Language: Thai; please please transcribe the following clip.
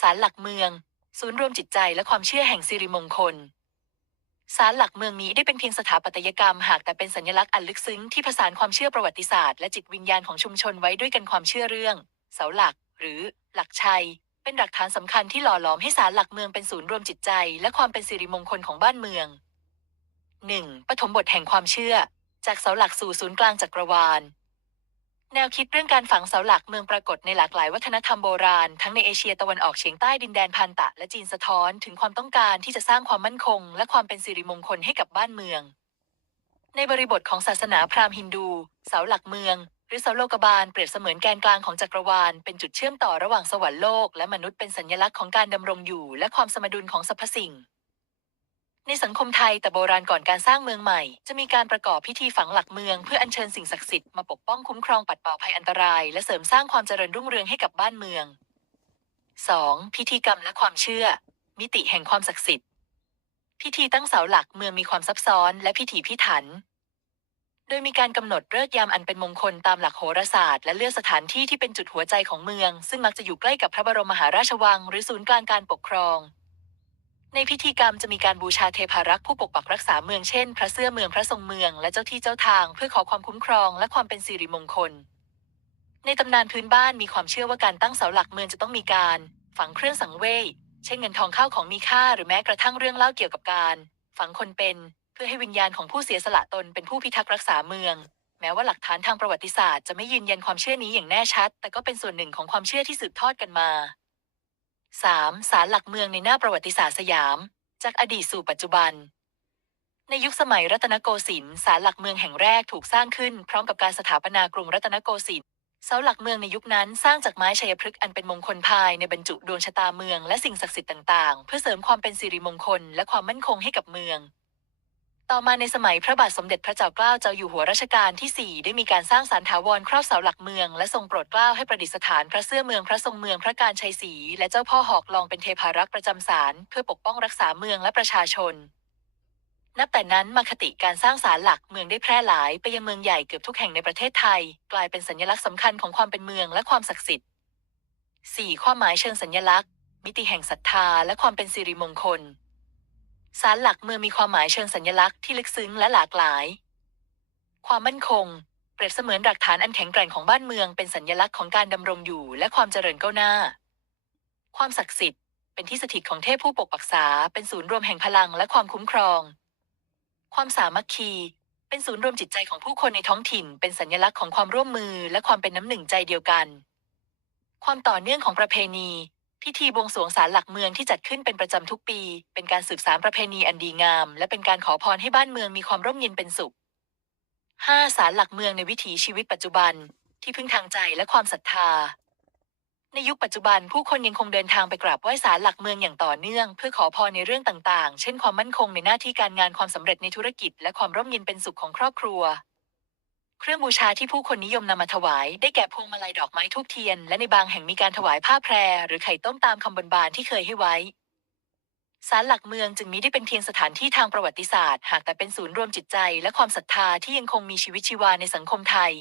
ศาลหลักเมือง ศูนย์รวมจิตใจและความเชื่อแห่งสิริมงคลศาลหลักเมืองนี้ได้เป็นเพียงสถาปัตยกรรมหากแต่เป็นสัญลักษณ์อันลึกซึ้งที่ผสานความเชื่อประวัติศาสตร์และจิตวิญญาณของชุมชนไว้ด้วยกันความเชื่อเรื่อง เสาหลัก หรือ หลักชัย เป็นหลักฐานสำคัญที่หล่อหลอมให้ศาลหลักเมืองเป็นศูนย์รวมจิตใจ และความเป็นสิริมงคลของบ้านเมือง 1. ปฐมบทแห่งความเชื่อ จากเสาหลักสู่ศูนย์กลางจักรวาล แนวคิดเรื่องการฝังเสาหลักเมืองปรากฏในหลากหลายวัฒนธรรมโบราณ ทั้งในเอเชียตะวันออกเฉียงใต้ดินแดนพันตะและจีนสะท้อนถึงความต้องการที่จะสร้างความมั่นคง และความเป็นสิริมงคลให้กับบ้านเมือง ในบริบทของศาสนาพราหมณ์ฮินดู เสาหลักเมือง หรือเสาโลกบาลเปรียบเสมือนแกนกลางของจักรวาล เป็นจุดเชื่อมต่อระหว่างสวรรค์โลก และมนุษย์เป็นสัญลักษณ์ของการดำรงอยู่ และความสมดุลของสรรพสิ่ง ในสังคมไทยแต่โบราณก่อนการสร้างเมืองใหม่ จะมีการประกอบพิธีฝังหลักเมืองเพื่ออัญเชิญสิ่งศักดิ์สิทธิ์มาปกป้องคุ้มครองปัดเป่าภัยอันตราย และเสริมสร้างความเจริญรุ่งเรืองให้กับบ้านเมือง 2. พิธีกรรมและความเชื่อ มิติแห่งความศักดิ์สิทธิ์ พิธีตั้งเสาหลักเมืองมีความซับซ้อนและพิถีพิถัน โดยมีการกำหนดเลิกยามอันเป็นมงคลตามหลักโหราศาสตร์และเลือกสถานที่ที่เป็นจุดหัวใจของเมือง ซึ่งมักจะอยู่ใกล้กับพระบรมมหาราชวัง หรือศูนย์กลางการปกครอง ในพิธีกรรมจะมีการบูชาเทพารักษ์ผู้ปกปักรักษาเมืองเช่น พระเสื้อเมืองพระทรงเมืองและเจ้าที่เจ้าทางเพื่อขอความคุ้มครองและความเป็นสิริมงคล ในตำนานพื้นบ้านมีความเชื่อว่าการตั้งเสาหลักเมืองจะต้องมีการ ฝังเครื่องสังเวยเช่นเงินทองข้าวของมีค่าหรือแม้กระทั่งเรื่องเล่าเกี่ยวกับการ ฝังคนเป็น เพื่อให้วิญญาณของผู้เสียสละตนเป็นผู้พิทักษ์รักษาเมือง แม้ว่าหลักฐานทางประวัติศาสตร์จะไม่ยืนยันความเชื่อนี้อย่างแน่ชัด แต่ก็เป็นส่วนหนึ่งของความเชื่อที่สืบทอดกันมา 3. ศาลหลักเมืองในหน้าประวัติศาสตร์สยาม จากอดีตสู่ปัจจุบัน ในยุคสมัยรัตนโกสินทร์ศาลหลักเมืองแห่งแรกถูกสร้างขึ้น พร้อมกับการสถาปนากรุงรัตนโกสินทร์เสาหลักเมืองในยุคนั้นสร้างจากไม้ชัยพฤกษ์อันเป็นมงคลภายในบรรจุดวงชะตาเมืองและสิ่งศักดิ์สิทธิ์ต่างๆ เพื่อเสริมความเป็นสิริมงคลและความมั่นคงให้กับเมือง ต่อมาในสมัยพระบาทสมเด็จพระเจ้าเกล้าเจ้าอยู่หัวรัชกาลที่ 4 ได้มีการสร้างศาลถาวรครอบเสาหลักเมือง และทรงโปรดเกล้าให้ประดิษฐานพระเสื้อเมืองพระทรงเมืองพระการชัยศรีและเจ้าพ่อหอกลองเป็นเทพารักษ์ประจำศาลเพื่อปกป้องรักษาเมืองและประชาชน นับแต่นั้นมาคติการสร้างศาลหลักเมืองได้แพร่หลายไปยังเมืองใหญ่เกือบทุกแห่งในประเทศไทย กลายเป็นสัญลักษณ์สำคัญของความเป็นเมืองและความศักดิ์สิทธิ์ 4. ความหมายเชิงสัญลักษณ์ มิติแห่งศรัทธาและความเป็นสิริมงคล ศาลหลักเมืองมีความหมายเชิงสัญลักษณ์ที่ลึกซึ้งและหลากหลาย ความมั่นคง เปรียบเสมือนหลักฐานอันแข็งแกร่งของบ้านเมืองเป็นสัญลักษณ์ของการดำรงอยู่และความเจริญก้าวหน้า ความศักดิ์สิทธิ์ เป็นที่สถิตของเทพผู้ปกปักษา เป็นศูนย์รวมแห่งพลังและความคุ้มครอง ความสามัคคี เป็นศูนย์รวมจิตใจของผู้คนในท้องถิ่น เป็นสัญลักษณ์ของความร่วมมือและความเป็นน้ำหนึ่งใจเดียวกัน ความต่อเนื่องของประเพณี พิธีบวงสรวงศาลหลักเมืองที่จัดขึ้นเป็นประจำทุกปี เป็นการสืบสานประเพณีอันดีงาม และเป็นการขอพรให้บ้านเมืองมีความร่มเย็นเป็นสุข 5. ศาลหลักเมืองในวิถีชีวิตปัจจุบัน ที่พึ่งทางใจและความศรัทธา ในยุคปัจจุบันผู้คนยังคงเดินทางไปกราบไหว้ศาลหลักเมืองอย่างต่อเนื่อง เพื่อขอพรในเรื่องต่างๆ เช่นความมั่นคงในหน้าที่การงานความสำเร็จในธุรกิจ และความร่มเย็นเป็นสุขของครอบครัว เครื่องบูชาที่ผู้คนนิยมนำมาถวาย ได้แก่พวงมาลัยดอกไม้ทูบเทียน และในบางแห่งมีการถวายผ้าแพร หรือไข่ต้มตามคำบนบานที่เคยให้ไว้ศาลหลักเมืองจึงมิได้เป็นเพียงสถานที่ทางประวัติศาสตร์ หากแต่เป็นศูนย์รวมจิตใจและความศรัทธาที่ยังคงมีชีวิตชีวาในสังคมไทย